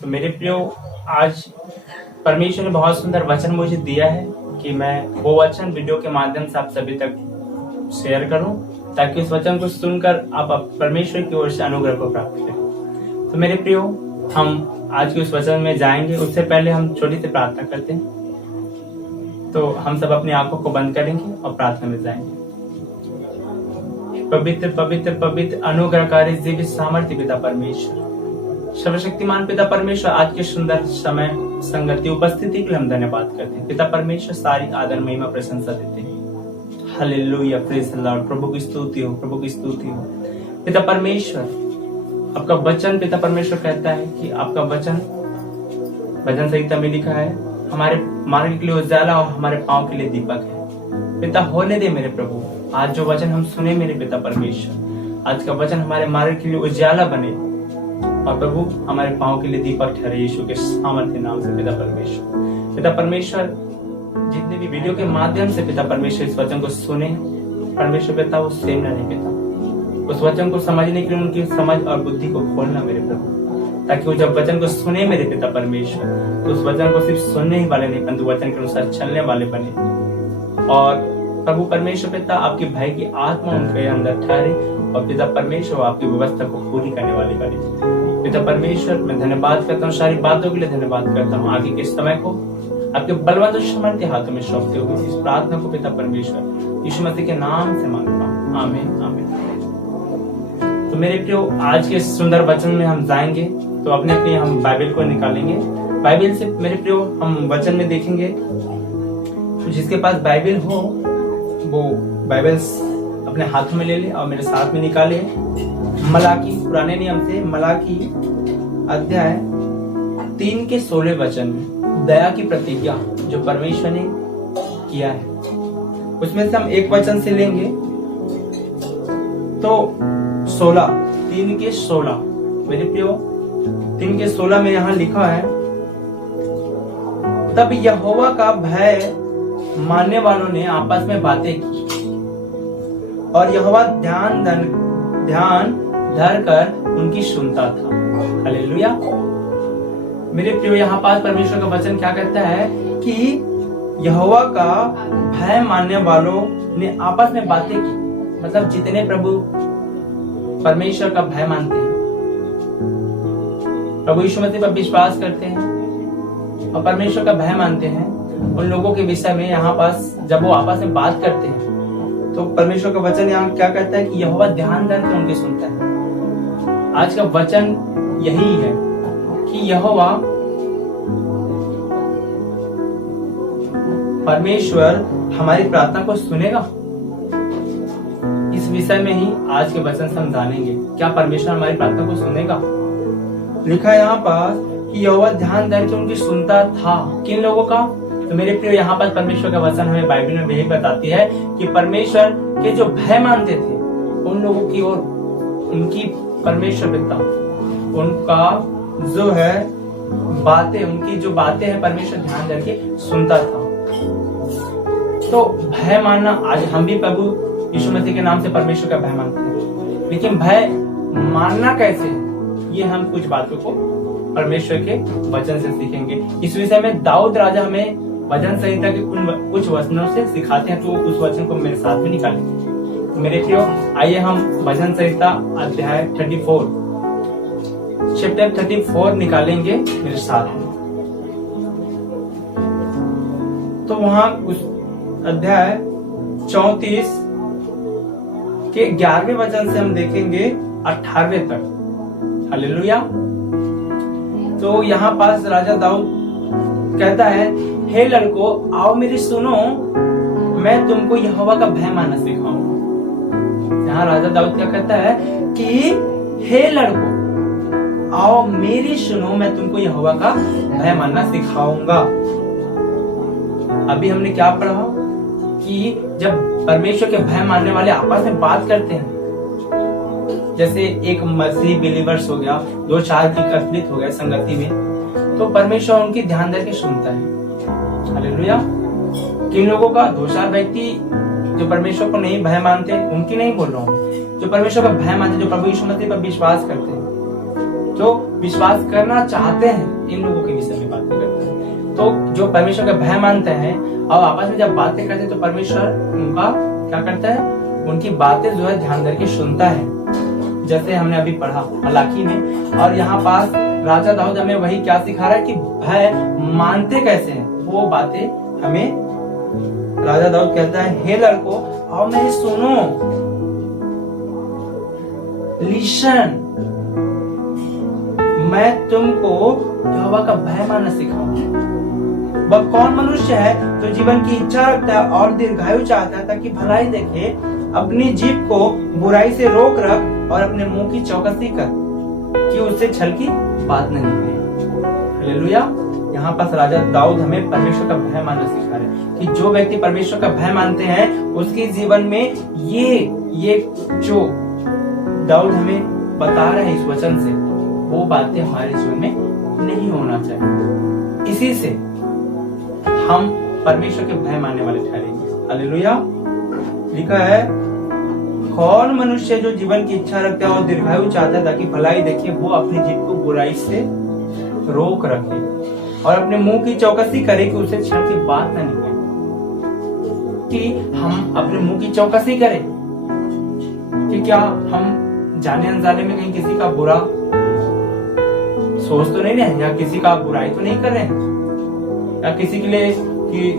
तो मेरे प्रियो, आज परमेश्वर ने बहुत सुंदर वचन मुझे दिया है कि मैं वो वचन वीडियो के माध्यम से आप सभी तक शेयर करूं, ताकि उस वचन को सुनकर आप परमेश्वर की ओर से अनुग्रह को प्राप्त करें। तो मेरे प्रियो, हम आज के उस वचन में जाएंगे, उससे पहले हम छोटी सी प्रार्थना करते हैं। तो हम सब अपनी आंखों को बंद करेंगे और प्रार्थना में जाएंगे। पवित्र पवित्र पवित्र अनुग्रहकारी जीवित सामर्थ्य पिता परमेश्वर, सर्वशक्तिमान पिता परमेश्वर, आज के सुंदर समय संगति उपस्थिति के लिए हम धन्यवाद करते हैं। पिता परमेश्वर, सारी आदर महिमा प्रशंसा देते हैं। Hallelujah, praise the lord. प्रभु की स्तुति हो, प्रभु की स्तुति हो। पिता परमेश्वर, आपका वचन पिता परमेश्वर कहता है कि आपका वचन भजन संहिता में लिखा है, हमारे मार्ग के लिए उजाला और हमारे पांव के लिए दीपक है। पिता होने दे मेरे प्रभु, आज जो वचन हम सुने मेरे पिता परमेश्वर, आज का वचन हमारे मार्ग के लिए उजाला बने और प्रभु हमारे पांव के लिए दीपक ठहरे, यीशु के सामर्थ्य नाम से पिता परमेश्वर। पिता परमेश्वर, जितने भी वीडियो के माध्यम से पिता परमेश्वर इस वचन को सुने, परमेश्वर पिता वो सेम नहीं पिता, उस वचन को समझने के लिए उनकी समझ और बुद्धि को खोलना मेरे प्रभु, ताकि वो जब वचन को सुने मेरे पिता परमेश्वर, तो उस वचन को सिर्फ सुनने ही वाले नहीं, परंतु वचन के अनुसार चलने वाले बने। और प्रभु परमेश्वर पिता, आपके भय की आत्मा उनके अंदर ठहरे और पिता परमेश्वर आपकी व्यवस्था को पूरी करने वाली बने। पिता परमेश्वर, मैं धन्यवाद करता हूँ, सारी बातों के लिए धन्यवाद करता हूँ। आगे के समय को आपके बलवंत और सामर्थ्य हाथों में सौंपते हुए इस प्रार्थना को पिता परमेश्वर यीशु मसीह के नाम से मांगता हूँ, आमीन आमीन। तो मेरे प्रियो, आज के सुंदर वचन में हम जाएंगे, तो अपने अपने हम बाइबल को निकालेंगे। बाइबल से मेरे प्रियो हम वचन में देखेंगे। तो जिसके पास बाइबल हो वो बाइबल अपने हाथों में ले ले और मेरे साथ में निकाले। मलाकी, पुराने नियम से मलाकी अध्याय 3 के 16 वचन में दया की प्रतिज्ञा जो परमेश्वर ने किया है, उसमें से हम एक वचन से लेंगे। तो 3 के 16 मेरे प्रियो, 3 के 16 में यहाँ लिखा है, तब यहोवा का भय मानने वालों ने आपस में बातें की और यहोवा ध्यान धर कर उनकी सुनता था। हालेलुया। मेरे प्रियो, यहाँ पास परमेश्वर का वचन क्या कहता है कि यहोवा का भय मानने वालों ने आपस में बातें की, मतलब जितने प्रभु परमेश्वर का भय मानते हैं, प्रभु यीशु मसीह पर विश्वास करते हैं और परमेश्वर का भय मानते हैं, उन लोगों के विषय में यहाँ पास जब वो आपस में बात करते हैं, तो परमेश्वर का वचन यहाँ क्या कहता है कि यहोवा ध्यान देकर उनके सुनता है। आज का वचन यही है कि यहोवा परमेश्वर हमारी प्रार्थना को सुनेगा। इस विषय में ही आज के वचन से हम जानेंगे, क्या परमेश्वर हमारी प्रार्थना को सुनेगा। लिखा है यहाँ पास कि यहोवा ध्यान देकर उनकी सुनता था। किन लोगों का? तो मेरे प्रिय, यहाँ पर परमेश्वर का वचन हमें बाइबल में यही बताती है कि परमेश्वर के जो भय मानते थे उन लोगों की ओर उनकी परमेश्वर पिता उनका जो है बातें, उनकी जो बातें हैं परमेश्वर ध्यान करके सुनता था। तो भय मानना, आज हम भी प्रभु यीशु मसीह के नाम से परमेश्वर का भय मानते हैं, लेकिन भय मानना कैसे है, ये हम कुछ बातों को परमेश्वर के वचन से सीखेंगे। इस विषय में दाऊद राजा हमें भजन संहिता के कुछ वचनों से सिखाते हैं, तो उस वचन को मेरे साथ में निकालेंगे। तो मेरे प्रियो, आइए हम भजन संहिता अध्याय 34 चैप्टर 34 निकालेंगे मेरे साथ में। तो वहां उस अध्याय 34 के 11वें वचन से हम देखेंगे 18वें तक। हालेलुया। तो यहाँ पास राजा दाऊद कहता है, हे लड़को आओ मेरी सुनो, मैं तुमको यहोवा का भय मानना सिखाऊंगा। यहाँ राजा दाऊद क्या कहता है कि हे लड़को आओ मेरी सुनो, मैं तुमको यहोवा का भय मानना सिखाऊंगा। अभी हमने क्या पढ़ा कि जब परमेश्वर के भय मानने वाले आपस में बात करते हैं, जैसे एक मसीह बिलीवर्स हो गया, 2-4 की एकत्रित हो गया संगति में, तो परमेश्वर उनकी ध्यान देकर सुनता है। हालेलुया। किन लोगों का? 2-4 व्यक्ति जो परमेश्वर को नहीं भय मानते, उनकी नहीं बोल रहा हूँ, जो परमेश्वर का भय मानते, जो प्रभु यीशु मसीह पर विश्वास करते हैं, जो विश्वास करना चाहते हैं, इन लोगों के विषय में बातें करता है। तो जो परमेश्वर का भय मानते हैं और आपस में जब बातें करते हैं तो परमेश्वर उनका क्या करता है, उनकी बातें जो है ध्यान करके सुनता है, जैसे हमने अभी पढ़ा मलाकी में। और यहाँ पास राजा दाऊद हमें वही क्या सिखा रहा है कि भय मानते कैसे हैं, वो बातें हमें राजा दाऊद कहता है, हे लड़को आओ मेरी सुनो, लिसन, मैं तुमको यहोवा का भय मानना सिखाऊंगा। वह कौन मनुष्य है जो जीवन की इच्छा रखता है और दीर्घायु चाहता है ताकि भलाई देखे, अपनी जीभ को बुराई से रोक रख और अपने मुंह की चौकसी कर कि उससे छल की बात न निकले। हालेलुया। यहाँ पर राजा दाऊद हमें परमेश्वर का भय मानना सिखा रहे हैं कि जो व्यक्ति परमेश्वर का भय मानते हैं उसके जीवन में ये जो दाऊद हमें बता रहे हैं इस वचन से, वो बातें हमारे जीवन में नहीं होना चाहिए। इसी से हम परमेश्वर के भय मानने वाले ठहरेंगे। हालेलुया। लिखा है, कौन मनुष्य जो जीवन की इच्छा रखता है और दीर्घायु चाहता है ताकि भलाई देखे, वो अपनी जीभ को बुराई से रोक रखे और अपने मुंह की चौकसी करे कि उसे छल की बात न निकले। कि हम अपने मुंह की चौकसी करें कि क्या हम जाने अनजाने में कहीं किसी का बुरा सोच तो नहीं रहे, या किसी का बुराई तो नहीं कर रहे हैं, या किसी के लिए कि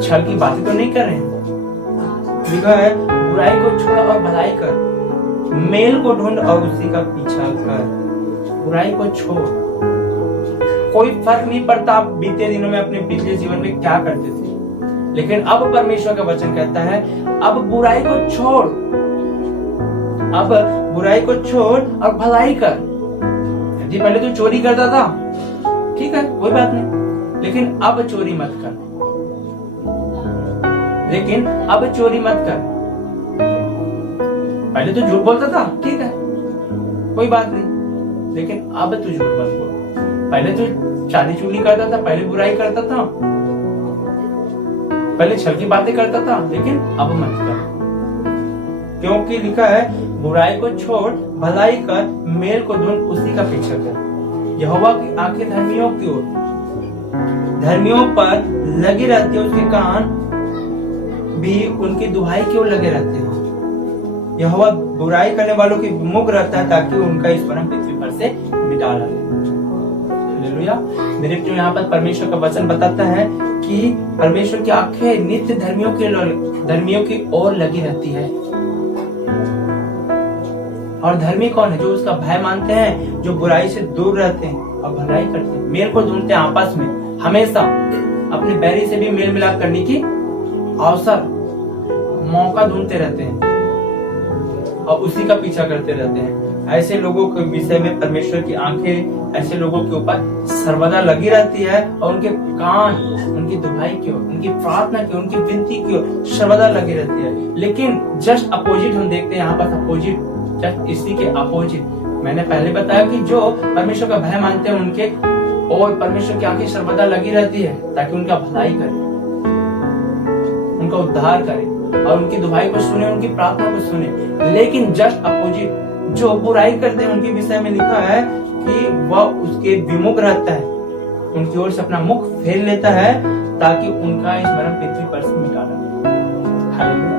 छल की बातें तो नहीं कर रहे हैं। लिखा है, बुराई को छोड़ और भलाई कर, मेल को ढूंढ और उसी का पीछा कर। बुराई को छोड़, कोई फर्क नहीं पड़ता आप बीते दिनों में अपने पिछले जीवन में क्या करते थे, लेकिन अब परमेश्वर का वचन कहता है, अब बुराई को छोड़, अब बुराई को छोड़ और भलाई कर। यदि पहले तो चोरी करता था, ठीक है कोई बात नहीं, लेकिन अब चोरी मत कर, लेकिन अब चोरी मत कर। पहले तो झूठ बोलता था, ठीक है कोई बात नहीं, लेकिन अब तू झूठ मत बोल। पहले तो चाली चुगली करता था, पहले बुराई करता था, पहले छल की बातें करता था, लेकिन अब मत कर। क्योंकि लिखा है, बुराई को छोड़ भलाई कर, मेल को ढूंढ उसी का पीछा कर। यहोवा की आंखें धर्मियों की ओर, धर्मियों पर लगी रहती है, उसके कान भी उनकी दुहाई की ओर लगे रहते हैं। यहोवा बुराई करने वालों की मुख रहता है ताकि उनका स्मरण पृथ्वी पर से मिटा डाले। हालेलुया। मेरे प्रिय, यहाँ पर परमेश्वर का वचन बताता है कि परमेश्वर की आंखें नित्य धर्मियों की ओर लगी रहती है। और धर्मी कौन है? जो उसका भय मानते हैं, जो बुराई से दूर रहते हैं और भलाई करते हैं, मेल को ढूंढते हैं आपस में, हमेशा अपने बैरी से भी मेल मिलाप करने की अवसर, मौका ढूंढते रहते हैं और उसी का पीछा करते रहते हैं। ऐसे लोगों के विषय में परमेश्वर की आंखें ऐसे लोगों के ऊपर सर्वदा लगी रहती है और उनके कान उनकी दुहाई की ओर, उनकी प्रार्थना की, उनकी विनती की ओर सर्वदा लगी रहती है। लेकिन जस्ट अपोजिट हम देखते हैं यहाँ पर, अपोजिट, जस्ट इसी के अपोजिट मैंने पहले बताया कि जो परमेश्वर का भय मानते हैं उनके और परमेश्वर की आंखें सर्वदा लगी रहती है ताकि उनका भलाई करे, उनका उद्धार करे और उनकी दुहाई को सुने, उनकी प्रार्थना को सुने। लेकिन जस्ट अपोजिट जो बुराई करते हैं उनके विषय में लिखा है कि वह उसके विमुख रहता है, उनकी ओर से अपना मुख फेर लेता है ताकि उनका स्मरण पृथ्वी पर से मिटा डाले। हालेलुया।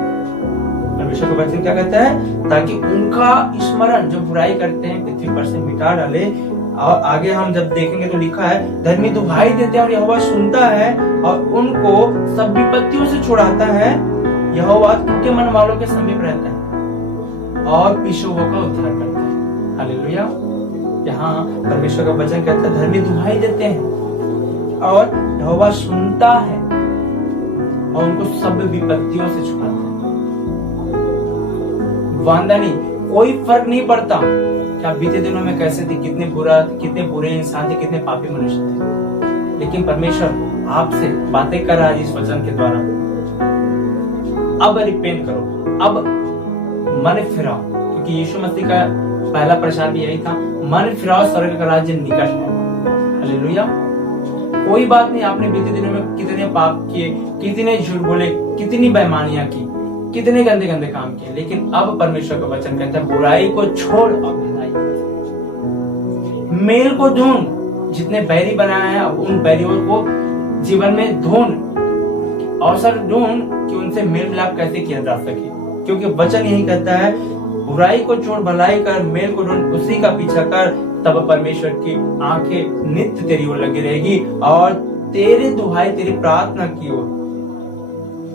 परमेश्वर का वचन क्या कहता है? ताकि उनका स्मरण, जो बुराई करते हैं, पृथ्वी पर से मिटा डाले। और आगे हम जब देखेंगे तो लिखा है, धर्मी दुहाई देते हैं और यहोवा सुनता है और उनको सब विपत्तियों से छुड़ाता है। यहोवा टूटे मन वालों के समीप रहता है और पीछुओं का उद्धार करता है। हालेलुया। यहाँ परमेश्वर का वचन कहता है, धर्मी दुहाई देते हैं और यहोवा सुनता है और उनको सब विपत्तियों से छुड़ाता है। वांदा नहीं, कोई फर्क नहीं पड़ता क्या बीते दिनों में कैसे थे, कितने बुरे इंसान थे, कितने पापी मनुष्य थे, लेकिन परमेश्वर आपसे बातें कर रहा है इस वचन के द्वारा। अब रिपेंट करो, अब मन फिराओ, क्योंकि यीशु मसीह का पहला प्रचार भी यही था, मन फिराओ, स्वर्ग का राज्य निकट है। हालेलुया। कोई बात नहीं, आपने बीते दिनों में कितने पाप किए, कितने झूठ बोले, कितनी बेईमानियां की, कितने गंदे गंदे काम किए, लेकिन अब परमेश्वर का वचन कहता है, बुराई को छोड़ और भलाई कर। मेल को ढूंढ, जितने बैरी बनाए हैं उन बैरियों को जीवन में ढूंढ, अवसर ढूंढ कि उनसे मेल मिलाप कैसे किया जा सके, क्योंकि वचन यही कहता है बुराई को छोड़ भलाई कर, मेल को ढूंढ उसी का पीछा कर, तब परमेश्वर की आंखें नित्य तेरी ओर लगी रहेगी और तेरे दुहाई तेरी प्रार्थना की ओर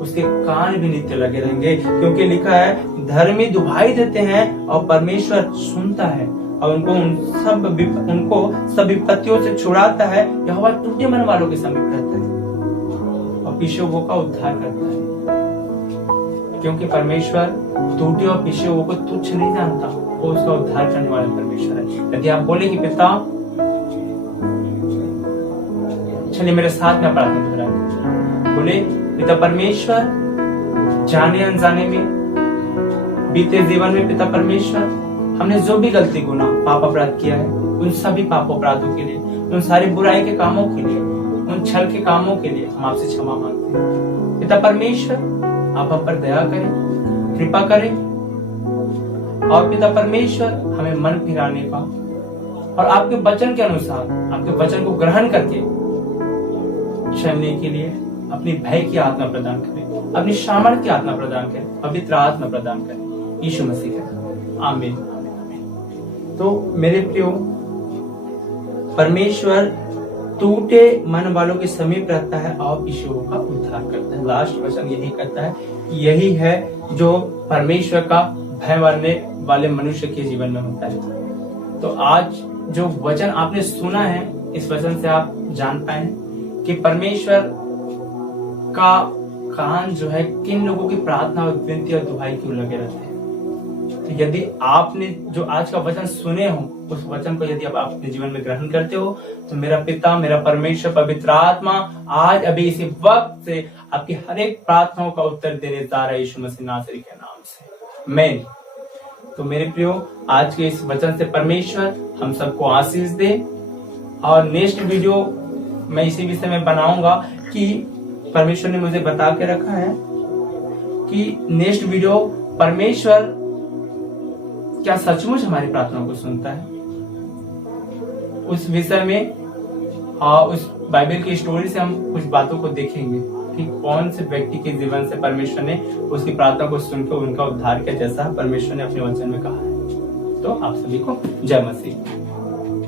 उसके कान भी नित्य लगे रहेंगे, क्योंकि लिखा है धर्मी दुहाई देते हैं और परमेश्वर सुनता है और उनको सब विपत्तियों से छुड़ाता है। यहोवा टूटे मन वालों के समीप रहता है और पिछुओं का उद्धार करता है, क्योंकि परमेश्वर टूटे और पिछुओं को तुच्छ नहीं जानता, वो उसका उद्धार करने वाला परमेश्वर है। यदि आप बोले कि पिता, चलिए मेरे साथ में प्रार्थना दोहराएं, बोले पिता परमेश्वर, जाने अनजाने में बीते जीवन में पिता परमेश्वर हमने जो भी गलती गुनाह पाप अपराध किया है, उन सभी पाप अपराधों के लिए, उन सारी बुराई के कामों के लिए, उन छल के कामों के लिए हम आपसे क्षमा मांगते हैं। पिता परमेश्वर आप हम पर दया करें, कृपा करें और पिता परमेश्वर हमें मन फिराने का और आपके वचन के अनुसार आपके वचन को ग्रहण करके चलने के लिए अपनी भय की आत्मा प्रदान करें, अपनी सामर्थ्य की आत्मा प्रदान करें, पवित्र आत्मा प्रदान करें, यीशु मसीह का आमीन। तो मेरे प्रियो, परमेश्वर टूटे मन वालों के समीप रहता है और पिछुओं का उद्धार करता है। लास्ट वचन यही कहता है, यही है जो परमेश्वर का भय मानने वाले मनुष्य के जीवन में होता है। तो आज जो वचन आपने सुना है, इस वचन से आप जान पाए कि परमेश्वर का कान जो है किन लोगों की प्रार्थना और विनती और दुहाई क्यों लगे रहते हैं। तो यदि आपने जो आज का वचन सुने हो, उस वचन को यदि आप अपने जीवन में ग्रहण करते हो, तो मेरा पिता, मेरा परमेश्वर, पवित्र आत्मा आज अभी इसी वक्त से आपकी हर एक प्रार्थनाओं का उत्तर देने जा रहा है, यीशु मसीह नासरी के नाम से। मैं तो मेरे प्रियो, आज के इस वचन से परमेश्वर हम सबको आशीष दे। और नेक्स्ट वीडियो मैं इसी विषय में बनाऊंगा कि परमेश्वर ने मुझे बता के रखा है कि नेक्स्ट वीडियो परमेश्वर क्या सचमुच हमारी प्रार्थनाओं को सुनता है, उस विषय में और उस बाइबल की स्टोरी से हम कुछ बातों को देखेंगे कि कौन से व्यक्ति के जीवन से परमेश्वर ने उसकी प्रार्थना को सुनकर उनका उद्धार किया, जैसा परमेश्वर ने अपने वचन में कहा है। तो आप सभी को जय मसीह।